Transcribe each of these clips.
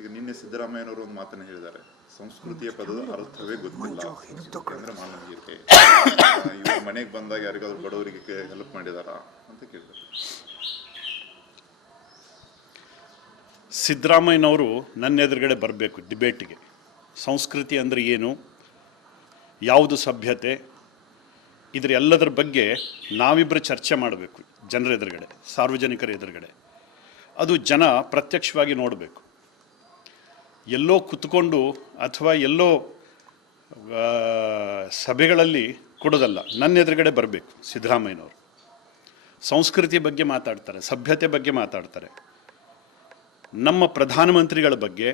ಈಗ ನಿನ್ನೆ ಸಿದ್ದರಾಮಯ್ಯನವರು ಒಂದು ಮಾತನ್ನು ಹೇಳಿದ್ದಾರೆ, ಸಂಸ್ಕೃತಿಯ ಪದದ ಅರ್ಥವೇ ಗೊತ್ತಿಲ್ಲ. ಅಂದ್ರೆ ಮಾನವೀಯತೆ, ಇವ್ರ ಮನೆಗೆ ಬಂದಾಗ ಯಾರಿಗಾದ್ರು ಬಡವರಿಗೆ ಹೆಲ್ಪ್ ಮಾಡಿದಾರ ಅಂತ ಕೇಳಿದ್ದಾರೆ. ಸಿದ್ದರಾಮಯ್ಯನವರು ನನ್ನ ಎದುರುಗಡೆ ಬರಬೇಕು ಡಿಬೇಟಿಗೆ. ಸಂಸ್ಕೃತಿ ಅಂದರೆ ಏನು, ಯಾವುದು ಸಭ್ಯತೆ, ಇದ್ರ ಎಲ್ಲದರ ಬಗ್ಗೆ ನಾವಿಬ್ಬರು ಚರ್ಚೆ ಮಾಡಬೇಕು ಜನರ ಎದುರುಗಡೆ, ಸಾರ್ವಜನಿಕರ ಎದುರುಗಡೆ. ಅದು ಜನ ಪ್ರತ್ಯಕ್ಷವಾಗಿ ನೋಡಬೇಕು. ಎಲ್ಲೋ ಕುತ್ಕೊಂಡು ಅಥವಾ ಎಲ್ಲೋ ಸಭೆಗಳಲ್ಲಿ ಕೊಡೋದಲ್ಲ, ನನ್ನ ಎದುರುಗಡೆ ಬರಬೇಕು ಸಿದ್ದರಾಮಯ್ಯನವರು. ಸಂಸ್ಕೃತಿ ಬಗ್ಗೆ ಮಾತಾಡ್ತಾರೆ, ಸಭ್ಯತೆ ಬಗ್ಗೆ ಮಾತಾಡ್ತಾರೆ. ನಮ್ಮ ಪ್ರಧಾನಮಂತ್ರಿಗಳ ಬಗ್ಗೆ,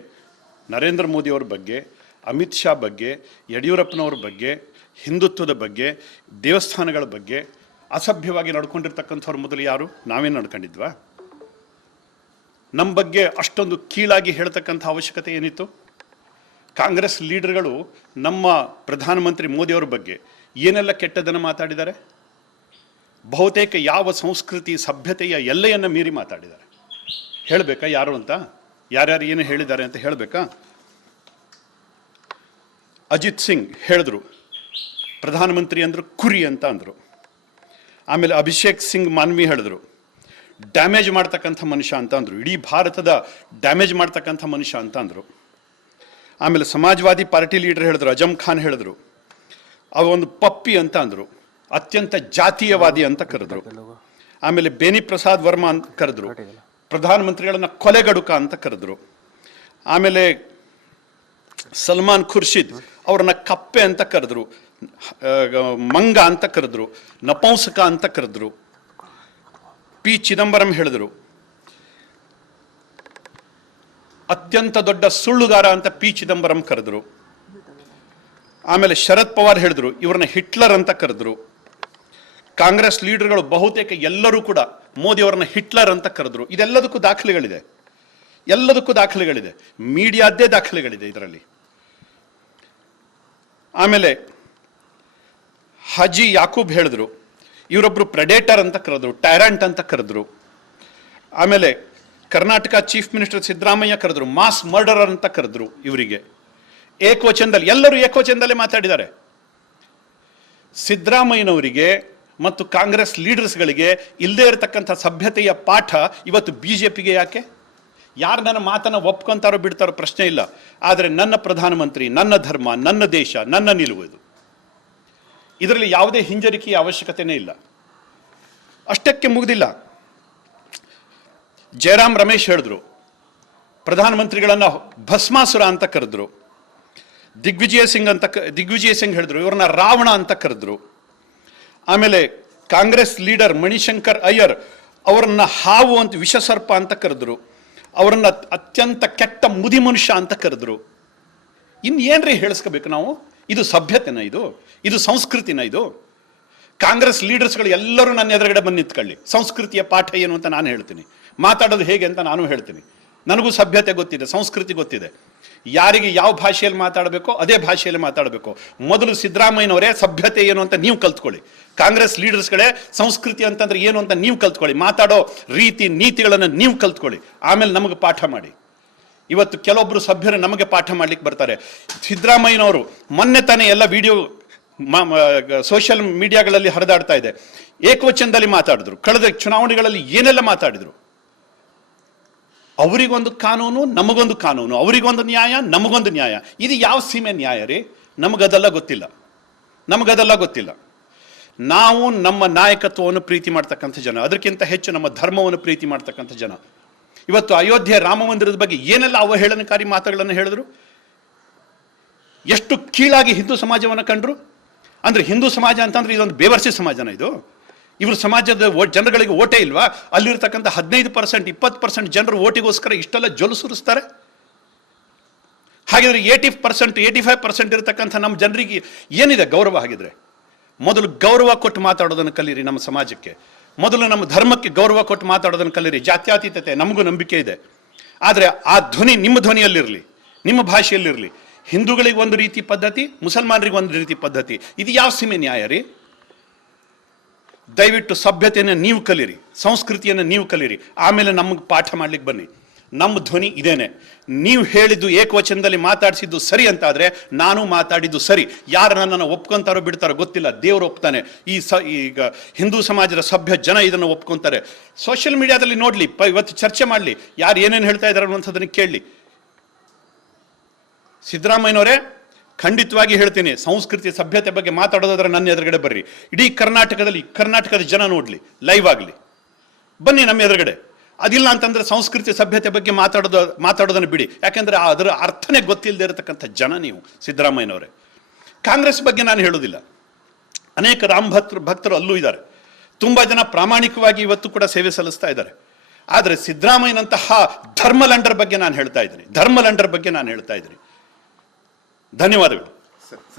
ನರೇಂದ್ರ ಮೋದಿಯವ್ರ ಬಗ್ಗೆ, ಅಮಿತ್ ಶಾ ಬಗ್ಗೆ, ಯಡಿಯೂರಪ್ಪನವ್ರ ಬಗ್ಗೆ, ಹಿಂದುತ್ವದ ಬಗ್ಗೆ, ದೇವಸ್ಥಾನಗಳ ಬಗ್ಗೆ ಅಸಭ್ಯವಾಗಿ ನಡ್ಕೊಂಡಿರ್ತಕ್ಕಂಥವ್ರು ಮೊದಲು ಯಾರು? ನಾವೇನು ನಡ್ಕೊಂಡಿದ್ವಾ? ನಮ್ಮ ಬಗ್ಗೆ ಅಷ್ಟೊಂದು ಕೀಳಾಗಿ ಹೇಳ್ತಕ್ಕಂಥ ಅವಶ್ಯಕತೆ ಏನಿತ್ತು? ಕಾಂಗ್ರೆಸ್ ಲೀಡರ್ಗಳು ನಮ್ಮ ಪ್ರಧಾನಮಂತ್ರಿ ಮೋದಿಯವ್ರ ಬಗ್ಗೆ ಏನೆಲ್ಲ ಕೆಟ್ಟದನ್ನು ಮಾತಾಡಿದ್ದಾರೆ? ಬಹುತೇಕ ಯಾವ ಸಂಸ್ಕೃತಿ ಸಭ್ಯತೆಯ ಎಲ್ಲೆಯನ್ನು ಮೀರಿ ಮಾತಾಡಿದ್ದಾರೆ. ಹೇಳಬೇಕಾ ಯಾರು ಅಂತ? ಯಾರ್ಯಾರು ಏನು ಹೇಳಿದ್ದಾರೆ ಅಂತ ಹೇಳಬೇಕಾ? ಅಜಿತ್ ಸಿಂಗ್ ಹೇಳಿದ್ರು, ಪ್ರಧಾನಮಂತ್ರಿ ಅಂದರು ಕುರಿ ಅಂತ ಅಂದರು. ಆಮೇಲೆ ಅಭಿಷೇಕ್ ಸಿಂಗ್ ಮಾನ್ವಿ ಹೇಳಿದ್ರು, ಡ್ಯಾಮೇಜ್ ಮಾಡ್ತಕ್ಕಂಥ ಮನುಷ್ಯ ಅಂತ ಅಂದರು, ಇಡೀ ಭಾರತದ ಡ್ಯಾಮೇಜ್ ಮಾಡ್ತಕ್ಕಂಥ ಮನುಷ್ಯ ಅಂತ ಅಂದರು. ಆಮೇಲೆ ಸಮಾಜವಾದಿ ಪಾರ್ಟಿ ಲೀಡರ್ ಹೇಳಿದ್ರು, ಅಜಮ್ ಖಾನ್ ಹೇಳಿದ್ರು, ಅವ ಒಂದು ಪಪ್ಪಿ ಅಂತ ಅಂದರು, ಅತ್ಯಂತ ಜಾತೀಯವಾದಿ ಅಂತ ಕರೆದ್ರು. ಆಮೇಲೆ ಬೇನಿ ಪ್ರಸಾದ್ ವರ್ಮಾ ಅಂತ ಕರೆದ್ರು, ಪ್ರಧಾನಮಂತ್ರಿಗಳನ್ನ ಕೊಲೆಗಡುಕ ಅಂತ ಕರೆದ್ರು. ಆಮೇಲೆ ಸಲ್ಮಾನ್ ಖುರ್ಷಿದ್ ಅವ್ರನ್ನ ಕಪ್ಪೆ ಅಂತ ಕರೆದ್ರು, ಮಂಗ ಅಂತ ಕರೆದ್ರು, ನಪುಂಸಕ ಅಂತ ಕರೆದ್ರು. ಪಿ ಚಿದಂಬರಂ ಹೇಳಿದ್ರು, ಅತ್ಯಂತ ದೊಡ್ಡ ಸುಳ್ಳುಗಾರ ಅಂತ ಪಿ ಚಿದಂಬರಂ ಕರೆದ್ರು. ಆಮೇಲೆ ಶರದ್ ಪವಾರ್ ಹೇಳಿದ್ರು, ಇವ್ರನ್ನ ಹಿಟ್ಲರ್ ಅಂತ ಕರೆದ್ರು. ಕಾಂಗ್ರೆಸ್ ಲೀಡರ್ಗಳು ಬಹುತೇಕ ಎಲ್ಲರೂ ಕೂಡ ಮೋದಿಯವರನ್ನ ಹಿಟ್ಲರ್ ಅಂತ ಕರೆದ್ರು. ಇದೆಲ್ಲದಕ್ಕೂ ದಾಖಲೆಗಳಿದೆ, ಎಲ್ಲದಕ್ಕೂ ದಾಖಲೆಗಳಿದೆ, ಮೀಡಿಯಾದ್ದೇ ದಾಖಲೆಗಳಿದೆ ಇದರಲ್ಲಿ. ಆಮೇಲೆ ಹಾಜಿ ಯಾಕೂಬ್ ಹೇಳಿದ್ರು, ಇವರೊಬ್ರು ಪ್ರೆಡೇಟರ್ ಅಂತ ಕರೆದ್ರು, ಟೈರಂಟ್ ಅಂತ ಕರೆದ್ರು. ಆಮೇಲೆ ಕರ್ನಾಟಕ ಚೀಫ್ ಮಿನಿಸ್ಟರ್ ಸಿದ್ದರಾಮಯ್ಯ ಕರೆದ್ರು, ಮಾಸ್ ಮರ್ಡರರ್ ಅಂತ ಕರೆದ್ರು ಇವರಿಗೆ. ಏಕವಚನದಲ್ಲಿ, ಎಲ್ಲರೂ ಏಕವಚನದಲ್ಲೇ ಮಾತಾಡಿದ್ದಾರೆ. ಸಿದ್ದರಾಮಯ್ಯನವರಿಗೆ ಮತ್ತು ಕಾಂಗ್ರೆಸ್ ಲೀಡರ್ಸ್ಗಳಿಗೆ ಇಲ್ಲದೇ ಇರತಕ್ಕಂಥ ಸಭ್ಯತೆಯ ಪಾಠ ಇವತ್ತು ಬಿಜೆಪಿಗೆ ಯಾಕೆ? ಯಾರು ನನ್ನ ಮಾತನ್ನು ಒಪ್ಕೊಂತಾರೋ ಬಿಡ್ತಾರೋ ಪ್ರಶ್ನೆ ಇಲ್ಲ, ಆದರೆ ನನ್ನ ಪ್ರಧಾನಮಂತ್ರಿ, ನನ್ನ ಧರ್ಮ, ನನ್ನ ದೇಶ, ನನ್ನ ನಿಲುವು ಇದು. ಇದರಲ್ಲಿ ಯಾವುದೇ ಹಿಂಜರಿಕೆಯ ಅವಶ್ಯಕತೆಯೇ ಇಲ್ಲ. ಅಷ್ಟಕ್ಕೆ ಮುಗಿದಿಲ್ಲ. ಜಯರಾಮ್ ರಮೇಶ್ ಹೇಳಿದ್ರು, ಪ್ರಧಾನಮಂತ್ರಿಗಳನ್ನ ಭಸ್ಮಾಸುರ ಅಂತ ಕರೆದ್ರು. ದಿಗ್ವಿಜಯ ಸಿಂಗ್ ಹೇಳಿದ್ರು, ಇವ್ರನ್ನ ರಾವಣ ಅಂತ ಕರೆದ್ರು. ಆಮೇಲೆ ಕಾಂಗ್ರೆಸ್ ಲೀಡರ್ ಮಣಿಶಂಕರ್ ಅಯ್ಯರ್ ಅವರನ್ನ ಹಾವು ಅಂತ, ವಿಷಸರ್ಪ ಅಂತ ಕರೆದ್ರು. ಅವರನ್ನ ಅತ್ಯಂತ ಕೆಟ್ಟ ಮುದಿ ಮನುಷ್ಯ ಅಂತ ಕರೆದ್ರು. ಇನ್ನೇನ್ರಿ ಹೇಳಿಸ್ಕೋಬೇಕು ನಾವು? ಇದು ಸಭ್ಯತೆನ? ಇದು ಸಂಸ್ಕೃತಿನ? ಇದು ಕಾಂಗ್ರೆಸ್ ಲೀಡರ್ಸ್ಗಳು ಎಲ್ಲರೂ ನನ್ನ ಎದುರುಗಡೆ ಬಂದು ನಿಂತ್ಕೊಳ್ಳಿ, ಸಂಸ್ಕೃತಿಯ ಪಾಠ ಏನು ಅಂತ ನಾನು ಹೇಳ್ತೀನಿ, ಮಾತಾಡೋದು ಹೇಗೆ ಅಂತ ನಾನು ಹೇಳ್ತೀನಿ. ನನಗೂ ಸಭ್ಯತೆ ಗೊತ್ತಿದೆ, ಸಂಸ್ಕೃತಿ ಗೊತ್ತಿದೆ. ಯಾರಿಗೆ ಯಾವ ಭಾಷೆಯಲ್ಲಿ ಮಾತಾಡಬೇಕೋ ಅದೇ ಭಾಷೆಯಲ್ಲಿ ಮಾತಾಡಬೇಕು. ಮೊದಲು ಸಿದ್ದರಾಮಯ್ಯನವರೇ ಸಭ್ಯತೆ ಏನು ಅಂತ ನೀವು ಕಲ್ತ್ಕೊಳ್ಳಿ. ಕಾಂಗ್ರೆಸ್ ಲೀಡರ್ಸ್ಗಳೇ ಸಂಸ್ಕೃತಿ ಅಂತಂದ್ರೆ ಏನು ಅಂತ ನೀವು ಕಲ್ತ್ಕೊಳ್ಳಿ. ಮಾತಾಡೋ ರೀತಿ ನೀತಿಗಳನ್ನು ನೀವು ಕಲ್ತ್ಕೊಳ್ಳಿ, ಆಮೇಲೆ ನಮಗೆ ಪಾಠ ಮಾಡಿ. ಇವತ್ತು ಕೆಲವೊಬ್ರು ಸಭ್ಯರು ನಮಗೆ ಪಾಠ ಮಾಡ್ಲಿಕ್ಕೆ ಬರ್ತಾರೆ. ಸಿದ್ದರಾಮಯ್ಯನವರು ಮೊನ್ನೆ ತಾನೇ ಎಲ್ಲ ವಿಡಿಯೋ ಸೋಷಿಯಲ್ ಮೀಡಿಯಾಗಳಲ್ಲಿ ಹರಿದಾಡ್ತಾ ಇದೆ, ಏಕವಚನದಲ್ಲಿ ಮಾತಾಡಿದ್ರು. ಕಳೆದ ಚುನಾವಣೆಗಳಲ್ಲಿ ಏನೆಲ್ಲ ಮಾತಾಡಿದ್ರು. ಅವರಿಗೊಂದು ಕಾನೂನು, ನಮಗೊಂದು ಕಾನೂನು, ಅವರಿಗೊಂದು ನ್ಯಾಯ, ನಮಗೊಂದು ನ್ಯಾಯ. ಇದು ಯಾವ ಸೀಮೆ ನ್ಯಾಯ ರೀ? ನಮಗದೆಲ್ಲ ಗೊತ್ತಿಲ್ಲ. ನಾವು ನಮ್ಮ ನಾಯಕತ್ವವನ್ನು ಪ್ರೀತಿ ಮಾಡ್ತಕ್ಕಂಥ ಜನ, ಅದಕ್ಕಿಂತ ಹೆಚ್ಚು ನಮ್ಮ ಧರ್ಮವನ್ನು ಪ್ರೀತಿ ಮಾಡ್ತಕ್ಕಂಥ ಜನ. ಇವತ್ತು ಅಯೋಧ್ಯೆ ರಾಮ ಮಂದಿರದ ಬಗ್ಗೆ ಏನೆಲ್ಲ ಅವಹೇಳನಕಾರಿ ಮಾತುಗಳನ್ನು ಹೇಳಿದ್ರು, ಎಷ್ಟು ಕೀಳಾಗಿ ಹಿಂದೂ ಸಮಾಜವನ್ನು ಕಂಡ್ರು. ಅಂದ್ರೆ ಹಿಂದೂ ಸಮಾಜ ಅಂತಂದ್ರೆ ಇದೊಂದು ಬೇವರ್ಸಿ ಸಮಾಜನ ಇದು? ಇವ್ರ ಸಮಾಜದ ಜನಗಳಿಗೆ ಓಟೇ ಇಲ್ವಾ? ಅಲ್ಲಿರ್ತಕ್ಕಂಥ 15%, 20% ಜನರು ಓಟಿಗೋಸ್ಕರ ಇಷ್ಟೆಲ್ಲ ಜೊಲು ಸುರಿಸ್ತಾರೆ. ಹಾಗಿದ್ರೆ 80%, 85% ಇರತಕ್ಕಂಥ ನಮ್ಮ ಜನರಿಗೆ ಏನಿದೆ ಗೌರವ? ಹಾಗಿದ್ರೆ ಮೊದಲು ಗೌರವ ಕೊಟ್ಟು ಮಾತಾಡೋದನ್ನು ಕಲೀರಿ. ನಮ್ಮ ಸಮಾಜಕ್ಕೆ ಮೊದಲು, ನಮ್ಮ ಧರ್ಮಕ್ಕೆ ಗೌರವ ಕೊಟ್ಟು ಮಾತಾಡೋದನ್ನು ಕಲೀರಿ. ಜಾತ್ಯತೀತತೆ ನಮಗೂ ನಂಬಿಕೆ ಇದೆ, ಆದರೆ ಆ ಧ್ವನಿ ನಿಮ್ಮ ಧ್ವನಿಯಲ್ಲಿರಲಿ, ನಿಮ್ಮ ಭಾಷೆಯಲ್ಲಿರಲಿ. ಹಿಂದೂಗಳಿಗೆ ಒಂದು ರೀತಿ ಪದ್ಧತಿ, ಮುಸಲ್ಮಾನರಿಗೆ ಒಂದು ರೀತಿ ಪದ್ಧತಿ. ಇದು ಯಾವ ಸೀಮೆ ನ್ಯಾಯ ರೀ? ದಯವಿಟ್ಟು ಸಭ್ಯತೆಯನ್ನು ನೀವು ಕಲೀರಿ, ಸಂಸ್ಕೃತಿಯನ್ನು ನೀವು ಕಲೀರಿ, ಆಮೇಲೆ ನಮಗೆ ಪಾಠ ಮಾಡ್ಲಿಕ್ಕೆ ಬನ್ನಿ. ನಮ್ಮ ಧ್ವನಿ ಇದೇನೆ. ನೀವು ಹೇಳಿದ್ದು ಏಕವಚನದಲ್ಲಿ ಮಾತಾಡಿಸಿದ್ದು ಸರಿ ಅಂತಾದರೆ ನಾನು ಮಾತಾಡಿದ್ದು ಸರಿ. ಯಾರು ನನ್ನನ್ನು ಒಪ್ಕೊಂತಾರೋ ಬಿಡ್ತಾರೋ ಗೊತ್ತಿಲ್ಲ, ದೇವರು ಒಪ್ತಾನೆ. ಈಗ ಹಿಂದೂ ಸಮಾಜದ ಸಭ್ಯ ಜನ ಇದನ್ನು ಒಪ್ಕೊಂತಾರೆ. ಸೋಷಿಯಲ್ ಮೀಡಿಯಾದಲ್ಲಿ ನೋಡಲಿ, ಇವತ್ತು ಚರ್ಚೆ ಮಾಡಲಿ, ಯಾರು ಏನೇನು ಹೇಳ್ತಾ ಇದ್ದಾರೆ ಅನ್ನುವಂಥದ್ದನ್ನು ಕೇಳಲಿ. ಸಿದ್ದರಾಮಯ್ಯನವರೇ, ಖಂಡಿತವಾಗಿ ಹೇಳ್ತೀನಿ, ಸಂಸ್ಕೃತಿ ಸಭ್ಯತೆ ಬಗ್ಗೆ ಮಾತಾಡೋದಾದ್ರೆ ನನ್ನ ಎದುರುಗಡೆ ಬರ್ರಿ. ಇಡೀ ಕರ್ನಾಟಕದ ಜನ ನೋಡಲಿ, ಲೈವ್ ಆಗಲಿ, ಬನ್ನಿ ನಮ್ಮ ಎದುರುಗಡೆ. ಅದಿಲ್ಲ ಅಂತಂದ್ರೆ ಸಂಸ್ಕೃತಿ ಸಭ್ಯತೆ ಬಗ್ಗೆ ಮಾತಾಡೋದನ್ನು ಬಿಡಿ. ಯಾಕೆಂದ್ರೆ ಅದರ ಅರ್ಥನೇ ಗೊತ್ತಿಲ್ಲದೆ ಇರತಕ್ಕಂಥ ಜನ ನೀವು ಸಿದ್ದರಾಮಯ್ಯನವರೇ. ಕಾಂಗ್ರೆಸ್ ಬಗ್ಗೆ ನಾನು ಹೇಳೋದಿಲ್ಲ, ಅನೇಕ ರಾಮ ಭಕ್ತರು ಅಲ್ಲೂ ಇದ್ದಾರೆ, ತುಂಬಾ ಜನ ಪ್ರಾಮಾಣಿಕವಾಗಿ ಇವತ್ತು ಕೂಡ ಸೇವೆ ಸಲ್ಲಿಸ್ತಾ ಇದ್ದಾರೆ. ಆದರೆ ಸಿದ್ದರಾಮಯ್ಯನಂತಹ ಧರ್ಮಲಂಡರ್ ಬಗ್ಗೆ ನಾನು ಹೇಳ್ತಾ ಇದ್ದೀನಿ, ಧರ್ಮಲಂಡರ್ ಬಗ್ಗೆ ನಾನು ಹೇಳ್ತಾ ಇದ್ದೀನಿ. ಧನ್ಯವಾದಗಳು.